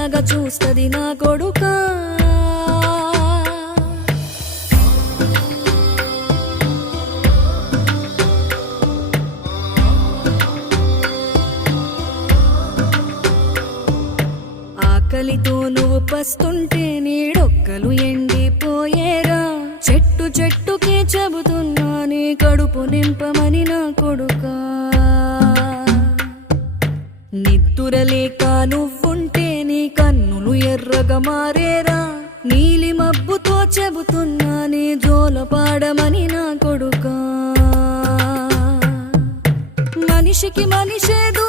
చల్లగా చూస్తది నా కొడుకా. ఆకలితో నువ్వు పస్తుంటే నీడొక్కలు ఎండిపోయేరా. చెట్టు చెట్టుకే చెబుతున్నా నీ కడుపు నింపమని నా కొడుకా. నిద్దురలేక నువ్వుంటే నీ కన్నులు ఎర్రగా మారేరా. నీలి మబ్బుతో చెబుతున్నా నీ జోలపాడమని నా కొడుకా. మనిషికి మనిషేదు